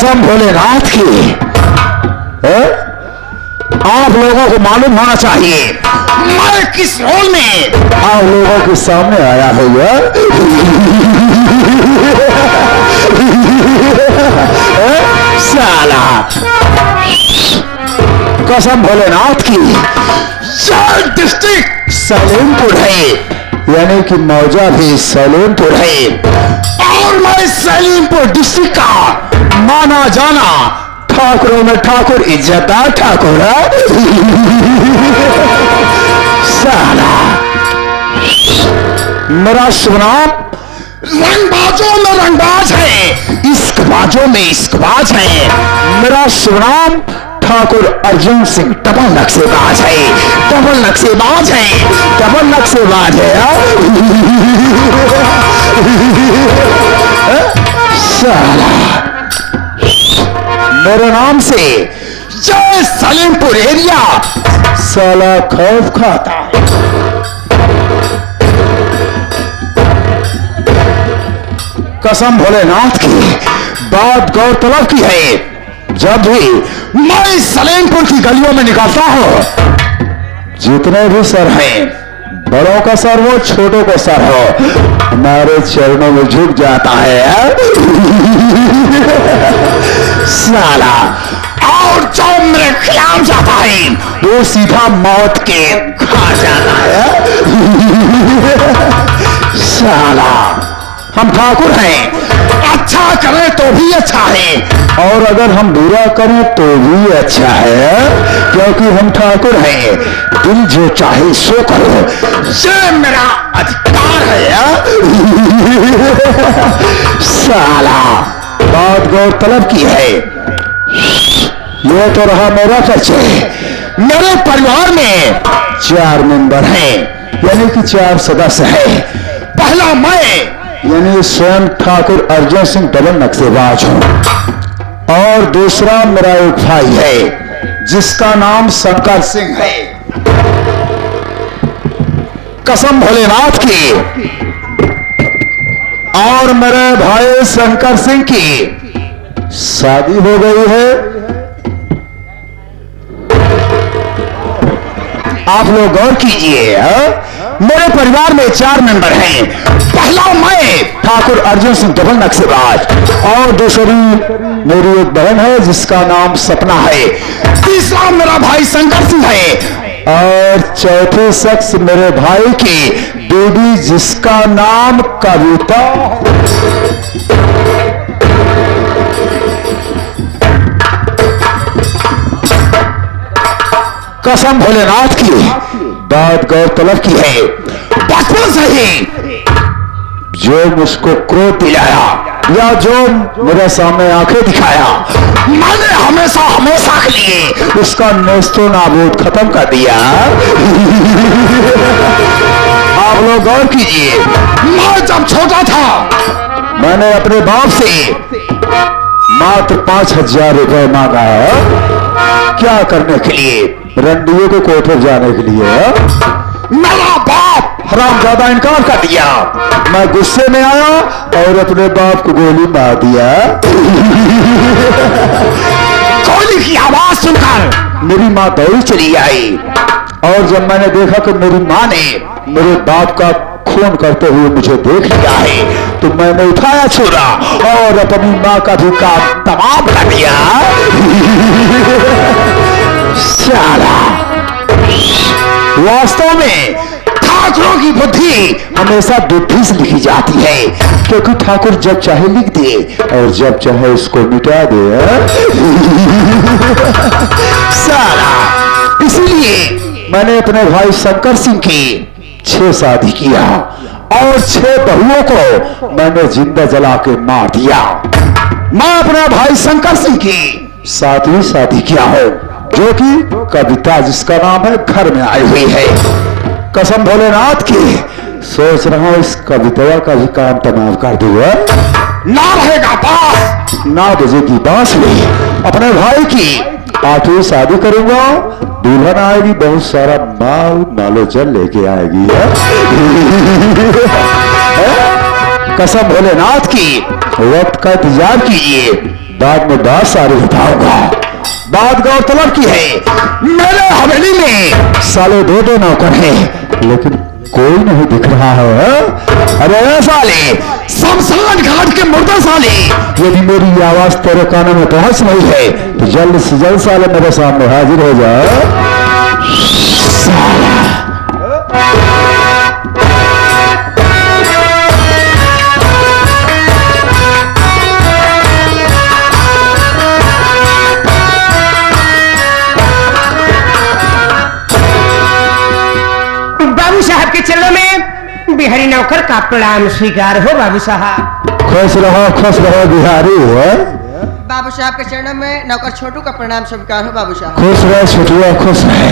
कसम भोलेनाथ की आप लोगों को मालूम होना चाहिए मैं किस रोल में आप लोगों के सामने आया है साला। कसम भोलेनाथ की डिस्ट्रिक्ट सलेमपुर है, यानी कि मौजा भी सलेमपुर है और मैं सलेमपुर डिस्ट्रिक्ट का माना जाना ठाकुरों में ठाकुर इज्जतदार ठाकुर साला। मेरा शुभ नाम रंगबाजों में रंगबाज है, इश्कबाजों में इश्कबाज है। मेरा शुभ नाम ठाकुर अर्जुन सिंह डबल नक्शेबाज है, डबल नक्शेबाज है, डबल नक्शेबाज है साला। मेरे नाम से जय सलीमपुर एरिया साला खौफ खाता है। कसम भोलेनाथ की बात गौरतलब की है, जब भी मैं सलेमपुर की गलियों में निकलता हूं, जितने भी सर हैं, बड़ों का सर हो छोटों का सर हो, हमारे चरणों में झुक जाता है साला। और जो मेरे खिलाफ जाता है वो सीधा मौत के खा जाता है साला। हम ठाकुर हैं, अच्छा करें तो भी अच्छा है और अगर हम बुरा करें तो भी अच्छा है, क्योंकि हम ठाकुर हैं। दिल जो चाहे सो करो, ये मेरा अधिकार है साला। बात गौरतलब की है, ये तो रहा मेरा परिचय। मेरे परिवार में 4 मेंबर हैं, यानी कि 4 सदस्य हैं। पहला मैं यानी स्वयं ठाकुर अर्जुन सिंह डबल नक्शेबाज हूं और दूसरा मेरा एक भाई है जिसका नाम शंकर सिंह है। कसम भोलेनाथ की और मेरे भाई शंकर सिंह की शादी हो गई है। आप लोग गौर कीजिए, मेरे परिवार में 4 मेंबर हैं। पहला मैं ठाकुर अर्जुन सिंह डबल नक्शेबाज और दूसरी मेरी एक बहन है जिसका नाम सपना है। तीसरा मेरा भाई शंकर सिंह है और चौथे शख्स मेरे भाई की बेबी जिसका नाम कविता। कसम भोलेनाथ की बात गौरतलब की है, बचपन से ही जो मुझको क्रोध दिलाया या जो मेरे सामने आंखें दिखाया, मैंने हमेशा हमेशा के लिए उसका नेस्तो नाबूद खत्म कर दिया। आप लोग गौर कीजिए, मैं जब छोटा था मैंने अपने बाप से मात्र 5000 रुपए मांगा। क्या करने के लिए? रंडियों को कोठर जाने के लिए। मेरा बाप हरामजादा इनकार कर दिया। मैं गुस्से में आया और अपने बाप को गोली मार दिया। गोली की आवाज सुनकर मेरी माँ दौड़ी चली आई और जब मैंने देखा कि मेरी माँ ने मेरे बाप का खून करते हुए मुझे देख लिया है तो मैंने उठाया छुरा और अपनी माँ का भी काम तमाम कर दिया। साला, वास्तव में ठाकुरों की बुद्धि हमेशा बुद्धि से लिखी जाती है, क्योंकि ठाकुर जब चाहे लिख दे और जब चाहे उसको मिटा दे। साला, इसीलिए मैंने अपने भाई शंकर सिंह की 6 शादी किया और 6 बहुओं को मैंने जिंदा जला के मार दिया। मैं अपने भाई शंकर सिंह की 7वीं शादी किया हो, जो कि कविता जिसका नाम है घर में आई हुई है। कसम भोलेनाथ की सोच रहा हूं इस कविता का भी काम तमाम कर दूंगा। ना रहेगा बास, ना बजेगी बांसुरी। अपने भाई की 8वीं शादी करूंगा, दुल्हन आएगी, बहुत सारा माल मालो जल लेके आएगी। कसम भोलेनाथ की वक्त का इंतजार कीजिए, बाद में बात सारी बताऊंगा। बात गौरतलब की है, मेरे हवेली में साले दो नौकर हैं, लेकिन कोई नहीं दिख रहा है। अरे साले, शमशान घाट के मुर्दा साले, यदि मेरी आवाज तेरे कानों में पहुंच रही है तो जल्द से जल्द साले मेरे सामने हाजिर हो जाओ। बाबू साहब के चरणों में बिहारी नौकर का प्रणाम स्वीकार हो। बाबू साहब खुश रहो बिहारी है। बाबू साहब के चरणों में नौकर छोटू का प्रणाम स्वीकार हो। बाबू साहब खुश रहे छोटुआ, खुश रहे।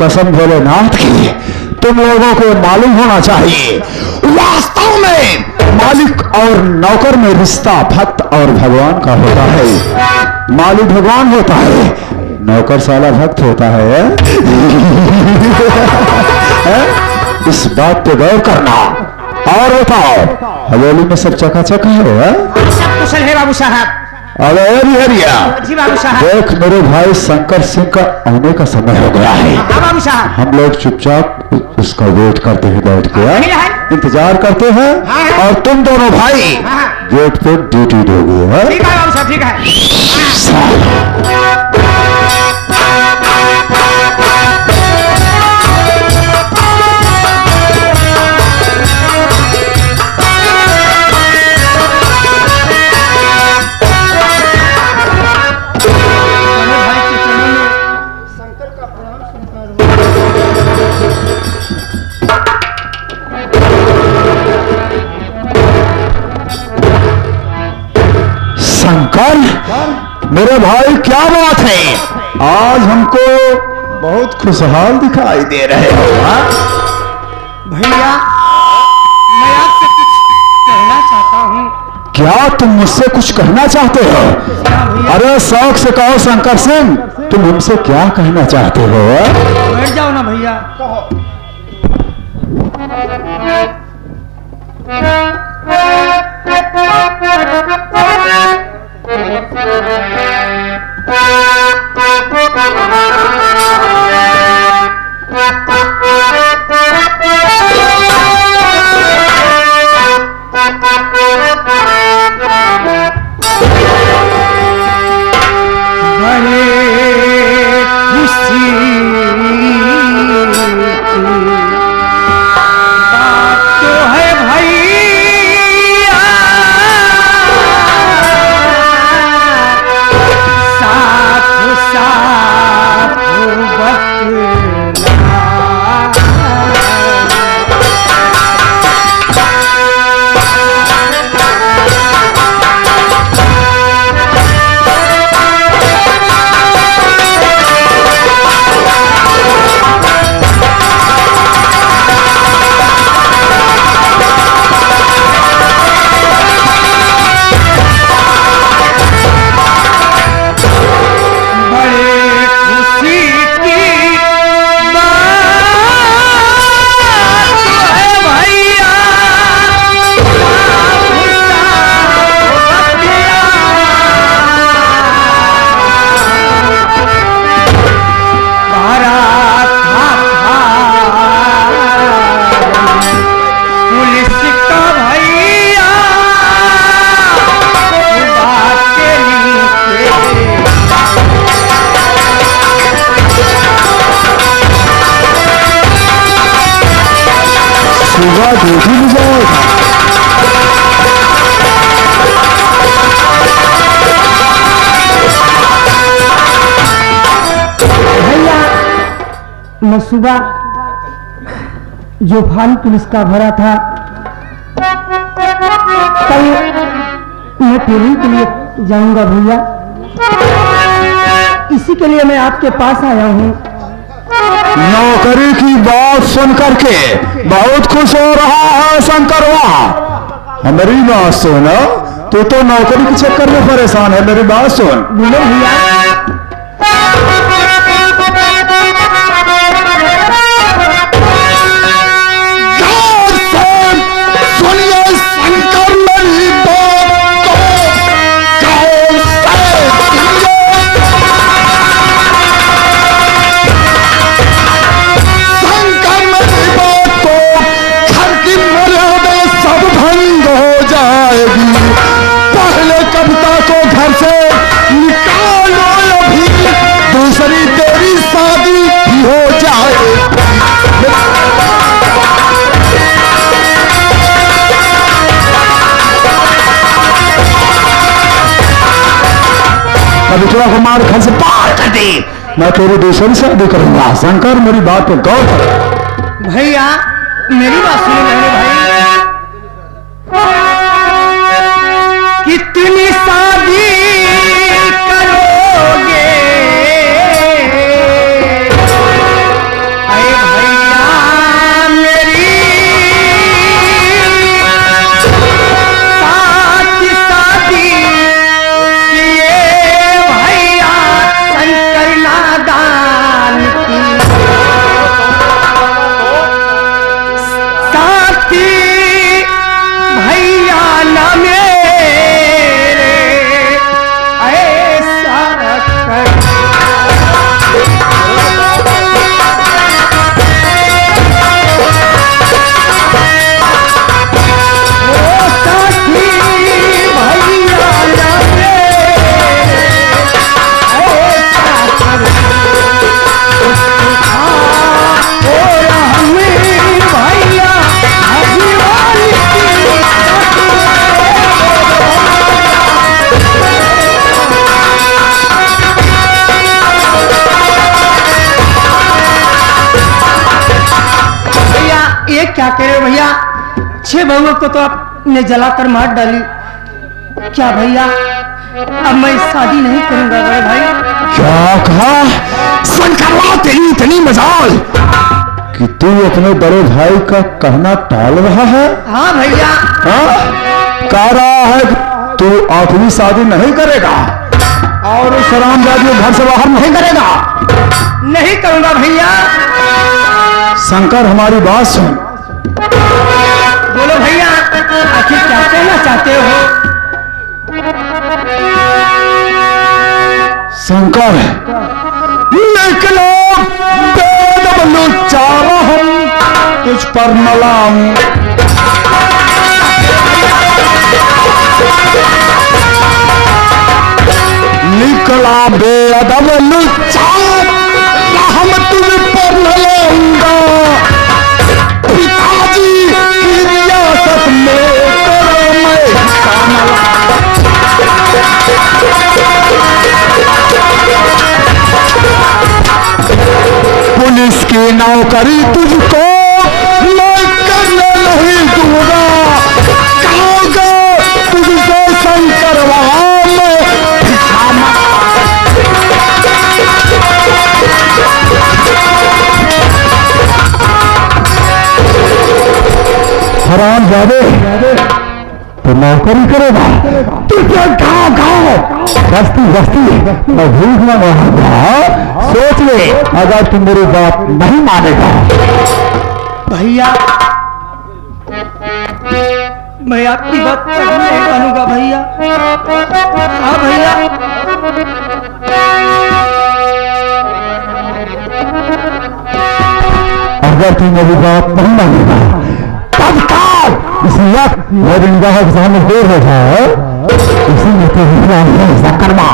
कसम भोलेनाथ की, तुम लोगों को मालूम होना चाहिए, वास्तव में मालिक और नौकर में रिश्ता भक्त और भगवान का होता है। मालिक भगवान होता है, नौकर साला भक्त होता है। इस बात पे गौर करना। और बताओ, हवेली में सब चकाचक है? सब कुशल है बाबू साहब। अरे बिहारिया, जी बाबू साहब। देख, मेरे भाई शंकर सिंह का आने का समय हो गया है। हाँ बाबू साहब। हम लोग चुपचाप उसका वेट करते हैं, बैठ के इंतजार करते हैं। और तुम दोनों भाई गेट पे ड्यूटी दोगे। ठीक है बाबू साहब, ठीक है। शंकर, मेरे भाई क्या बात है, आज हमको बहुत खुशहाल दिखाई दे रहे हो। भैया, मैं आपसे कुछ कहना चाहता हूँ। क्या तुम मुझसे कुछ कहना चाहते हो? अरे शौक से कहो शंकर सिंह, तुम हमसे क्या कहना चाहते हो? बैठ जाओ ना भैया। मैं सुबह जो भारी पुलिस का भरा था, कल मैं ट्रेनिंग के लिए जाऊंगा भैया, इसी के लिए मैं आपके पास आया हूँ। नौकरी की बात सुन करके बहुत खुश हो रहा है शंकरवा। हमारी बात सुन, तू तो नौकरी के चक्कर में परेशान है, मेरी बात सुन। बोलो भैया। सुनिए शंकर, मेरी बात को बिचवा को मार घर से बाहर कर दे, मैं तेरी दूसरी शादी करूंगा। शंकर मेरी बात पे गौर कर। भैया मेरी बात सुनो मेरे भाई, कितनी शादी करोगे अरे भैया मेरी साथ शादी किए भैया शंकर नादान की साथी भैया ना मेरे ऐसा कर ओ साथी भैया ना मेरे ऐसा कर और हमें भैया भगवान भैया ये क्या कह रहे हो भैया, 6 बहुओं को तो आपने जलाकर मार डाली, क्या भैया अब मैं शादी नहीं करूंगा बड़े भाई। क्या कहा शंकरवा, तेरी इतनी मजाल कि तू अपने बड़े भाई का कहना टाल रहा है। हाँ भैया, हाँ? कह रहा है कि तू आखिरी शादी नहीं करेगा और उस हरामजादी को घर से बाहर नहीं करेगा। नहीं करूंगा भैया। शंकर हमारी बात सुन। बोलो भैया आखिर क्या कहना चाहते हो। शंकर निकलो वेद बनो चारो हम तुझ पर मलाम। निकला बेअदब लुच्चा हम तुझ पर न लाऊंगा। पिताजी की रियासत में करो मैं कामला। पुलिस की नौकरी तुझको मैं करने नहीं दूंगा। कहोगे तुझसे शंकर वहां में भिखामा। हराम जादे तो नौकरी करेगा, तुझे गाँव गाँव बस्ती बस्ती मैं भूख में रहूंगा। सोच ले अगर तू मेरी बात नहीं मानेगा। भैया मैं आपकी बात कभी नहीं मानूंगा भैया। हाँ भैया अगर तू मेरी बात नहीं मानेगा तत्काल इस वक्त मेरी निगाह के सामने देर हो जाए, इसी में तो हिस्सा करवा।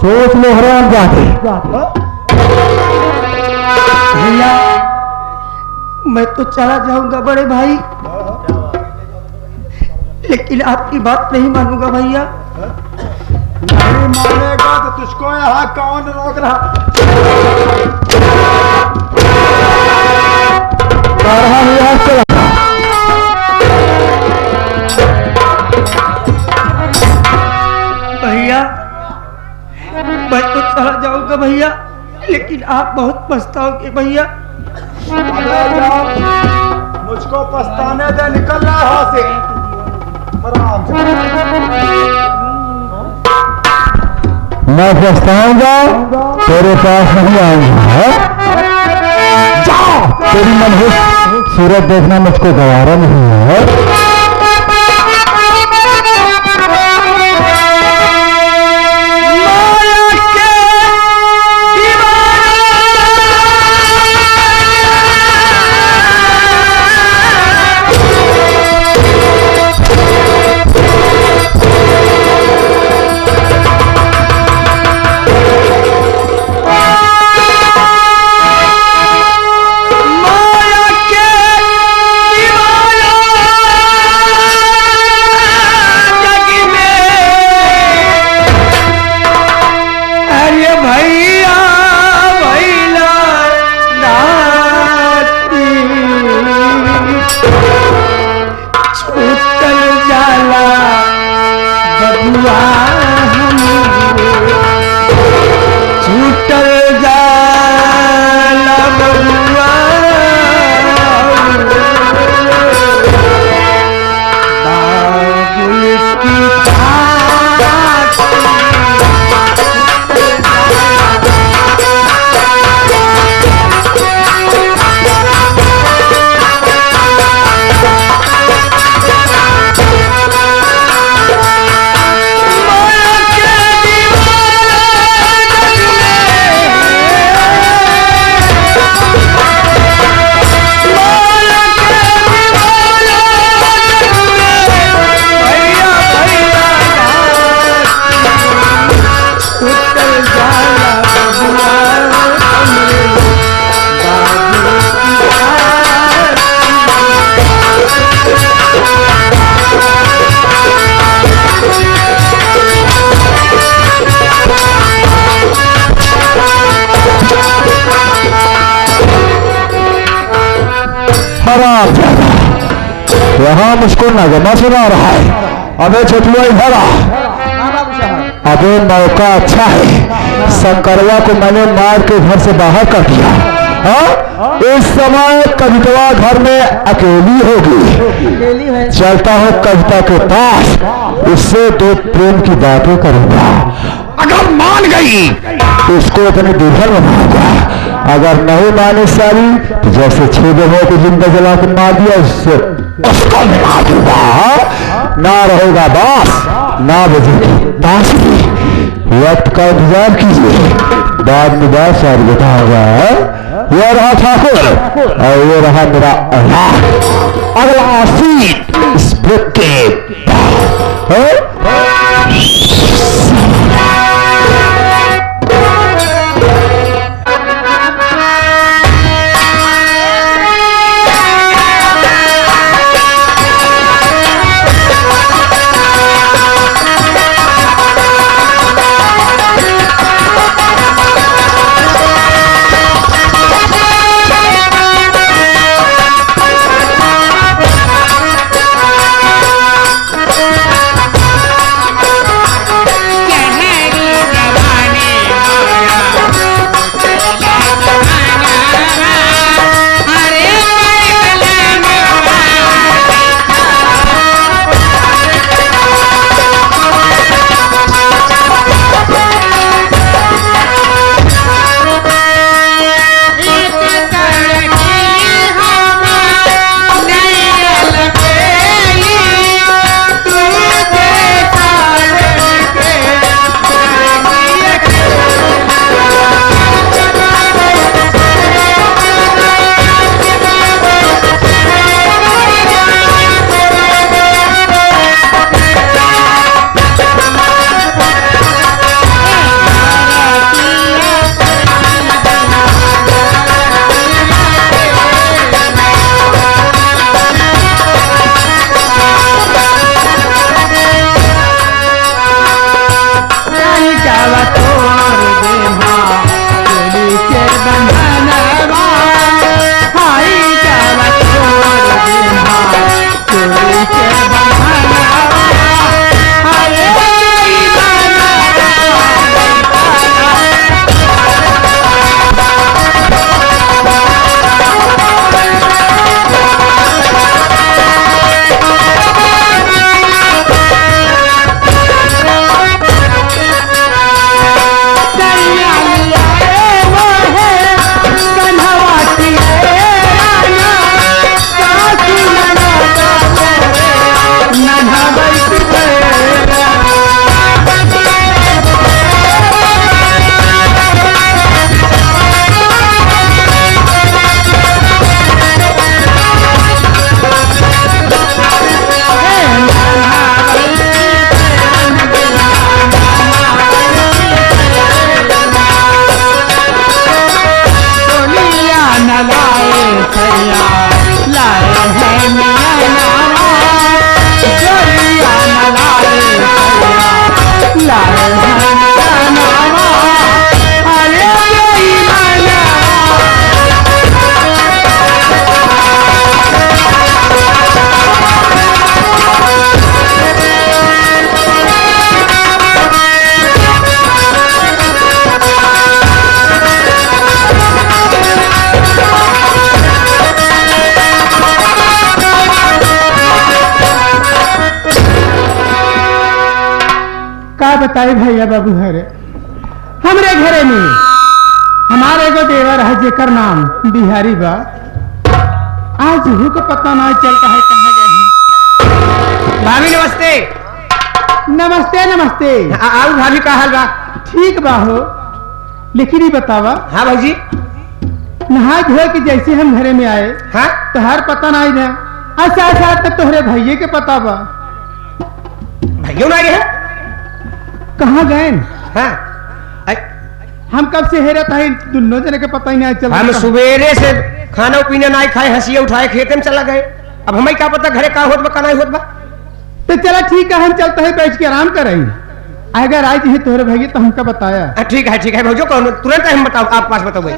सोच लो हराम जाते। भैया मैं तो चला जाऊंगा बड़े भाई, लेकिन आपकी बात नहीं मानूंगा भैया। नहीं मानेगा तो तुझको यहाँ कौन रोक रहा। भैया मैं तो चला जाऊंगा भैया, लेकिन आप बहुत पछताओगे भैया। अबे जाओ, मुझको पछताने दे, निकल रहा है यहाँ से। आराम से। मैं पछताऊंगा, तेरे पास नहीं आऊंगा। जाओ, तेरी मनहूस सूरत देखना मुझको गवारा नहीं है। हराम जाएगा, यहाँ मुझको नगमा सुना रहा है। अबे छोटुआ इधर आ। हाँ बाबू साहब। अबे मौका अच्छा है, शंकरवा को मैंने मार के घर से बाहर कर दिया। हाँ, इस समय कविता घर में अकेली होगी। अकेली है। चलता हूँ कविता के पास, उससे दो प्रेम की बातें करूंगा। अगर मान गई तो उसको अपने दुल्हन बनाऊंगा, अगर नहीं माने सारी तो जैसे 6 बहनों को जिंदा जला के मार दिया उससे उसको मार दूंगा। ना रहेगा बास, ना बजेगी बांसुरी। वक्त का इंतजार कीजिए, बाद में बात सारी बताऊंगा। ये रहा ठाकुर और ये रहा मेरा औलाद। अगला सीट इस बुक के बाद। बताए भैया बाबू हरे हमरे घरे में हमारे एगो देवर है जेकर नाम बिहारी बा। आज हु को पता ना चलता है कहाँ गए हैं। भाभी नमस्ते। नमस्ते नमस्ते। आओ भाभी का हाल बा? ठीक बा हो, लेकिन ही बतावा। हाँ भाजी। नहा धोए के जैसे हम घरे में आए हाँ तो हर पता ना ही ना अच्छा साथ तक तोहरे भैये के पता बा। भैया ना गए? कहाँ गए? हाँ हम कब से हेरत है, दोनों जने के पता ही नहीं चला। हम सुबेरे से खाना पीना नहीं खाए, हंसिया उठाए खेते में चला गए। अब हमें क्या पता घरे का होत बा का नहीं होत बा। तो चला ठीक है, हम चलते हैं बैठ के आराम करेंगे। अगर आज है तोहरे भैया तो हमका बताया। ठीक है भैया, तुरंत हम बताओ, आप पास बताओ भाई।